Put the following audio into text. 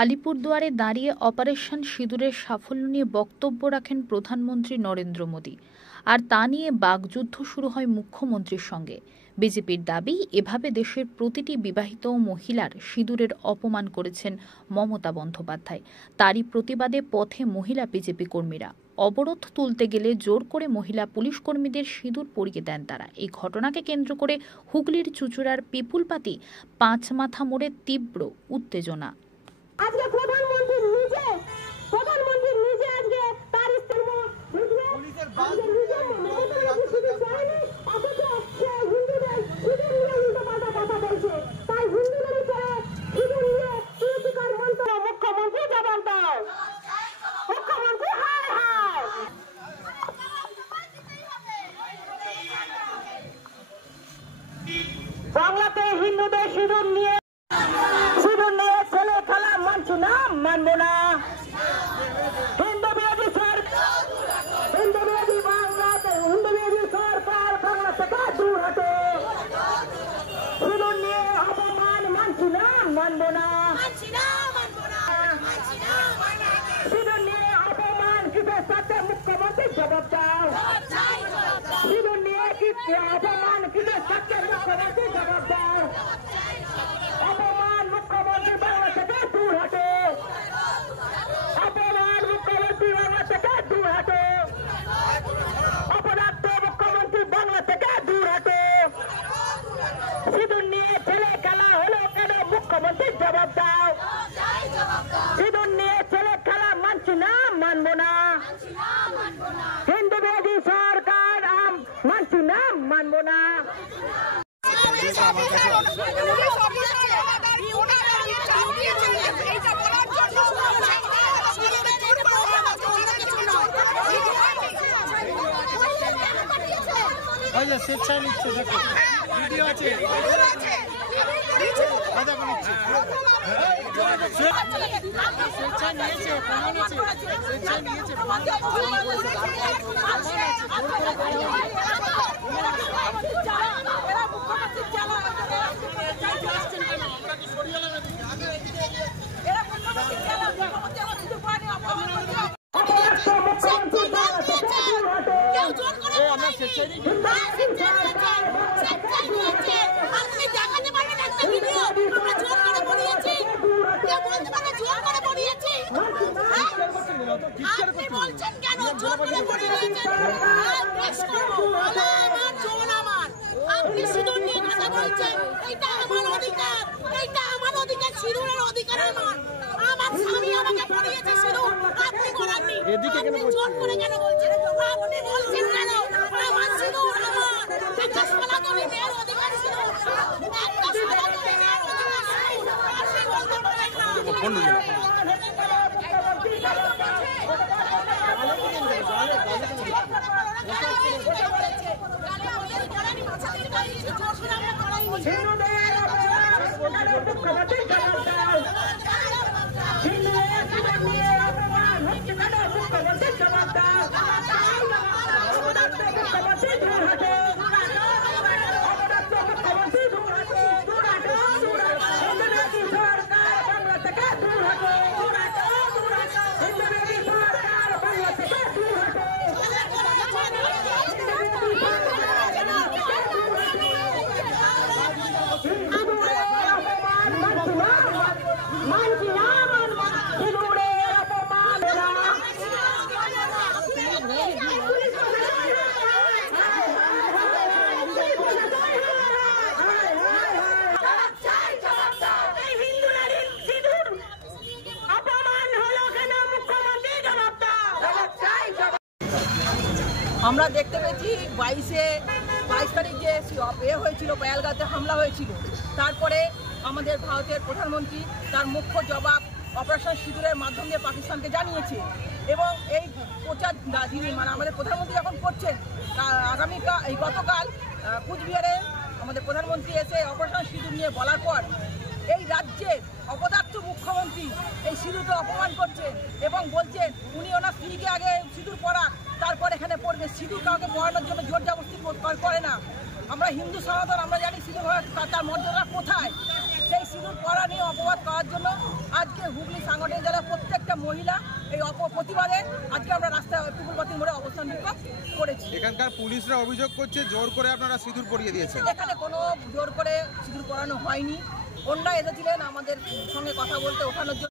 আলিপুরদুয়ারে দাঁড়িয়ে অপারেশন সিঁদুরের সাফল্য নিয়ে বক্তব্য রাখেন প্রধানমন্ত্রী নরেন্দ্র মোদী। আর তা নিয়ে বাকযুদ্ধ শুরু হয় মুখ্যমন্ত্রীর সঙ্গে। বিজেপির দাবি, এভাবে দেশের প্রতিটি বিবাহিত মহিলার সিঁদুরের অপমান করেছেন মমতা বন্দ্যোপাধ্যায়। তারই প্রতিবাদে পথে মহিলা বিজেপি কর্মীরা। অবরোধ তুলতে গেলে জোর করে মহিলা পুলিশ কর্মীদের সিঁদুর পরিয়ে দেন তারা। এই ঘটনাকে কেন্দ্র করে হুগলির চুঁচুড়ার পিপুলপাতি পাঁচমাথা মোড়ে তীব্র উত্তেজনা। আজকে প্রধানমন্ত্রী নিজে আজকে তার পুলিশের তাই হিন্দুদের উপরে মুখ্যমন্ত্রী জবাব দাও। মুখ্যমন্ত্রী হায় হায়। বাংলাতে হিন্দুদের সিঁদুর নিয়ে ছেলে খেলা মানছি না, মানবো না। হিন্দু বিরোধী সরকার বাংলা থেকে দূর হটো। সিঁদুর নিয়ে অপমান মানছি না, মানবো না। সিঁদুর নিয়ে অপমান কিসের সাথে মুখ্যমন্ত্রী জবাব দাও। সিঁদুর নিয়ে কি অপমান কিসের সাথে মুখ্যমন্ত্রী জবাব দাও। অপমান মুখ্যমন্ত্রী বাংলা থেকে দূর হটো। অপমান মুখ্যমন্ত্রী বাংলা থেকে দূর হটো। অপরাধ মুখ্যমন্ত্রী বাংলা থেকে দূর হটো। সিঁদুর নিয়ে ছেলে খেলা হলো কেন, মুখ্যমন্ত্রী জবাব দাও। সিঁদুর নিয়ে ছেলে খেলা মানছি না, মানবো না। হিন্দু বিরোধী সরকার মানছি না, মানবো না। স্বেচ্ছা নিচ্ছে, দেখো ভিডিও আছে, স্বেচ্ছা নিয়েছে, প্রমাণ আছে, স্বেচ্ছা নিয়েছে, আমরা দেখতে পেয়েছি 22 তারিখ যে হয়েছিল, পায়ালগাঁওতে হামলা হয়েছিল, তারপরে আমাদের ভারতের প্রধানমন্ত্রী তার মুখ্য জবাব অপারেশন সিঁদুরের মাধ্যম দিয়ে পাকিস্তানকে জানিয়েছে। এবং এই প্রচার যিনি মানে আমাদের প্রধানমন্ত্রী যখন করছেন, গতকাল কুচবিহারে আমাদের প্রধানমন্ত্রী এসে অপারেশন সিঁদুর নিয়ে বলার পর এই রাজ্যের অপদার্থ মুখ্যমন্ত্রী এই সিঁদুরকে অপমান করছেন এবং বলছেন উনি ওনার স্ত্রীকে আগে সিঁদুর পরা, তারপর এখানে পড়বে। সিঁদুর কাউকে পরানোর জন্য জোর জবরদস্তি করে না। আমরা হিন্দু সনাতন, আমরা জানি সিঁদুর তার মর্যাদা কোথায়। সেই সিঁদুর পরা নিয়ে অপবাদ করার জন্য আজকে হুগলি সাংগঠনিক জেলার প্রত্যেকটা মহিলা এই প্রতিবাদে আজকে আমরা রাস্তায় পিপুলবাতির মোড়ে অবস্থান বিক্ষোভ করেছি। এখানকার পুলিশরা অভিযোগ করছে জোর করে আপনারা সিঁদুর পরিয়ে দিয়েছেন। এখানে কোনো জোর করে সিঁদুর পরানো হয়নি। অন্যরা এসেছিলেন আমাদের সঙ্গে কথা বলতে, ওঠানোর জন্য।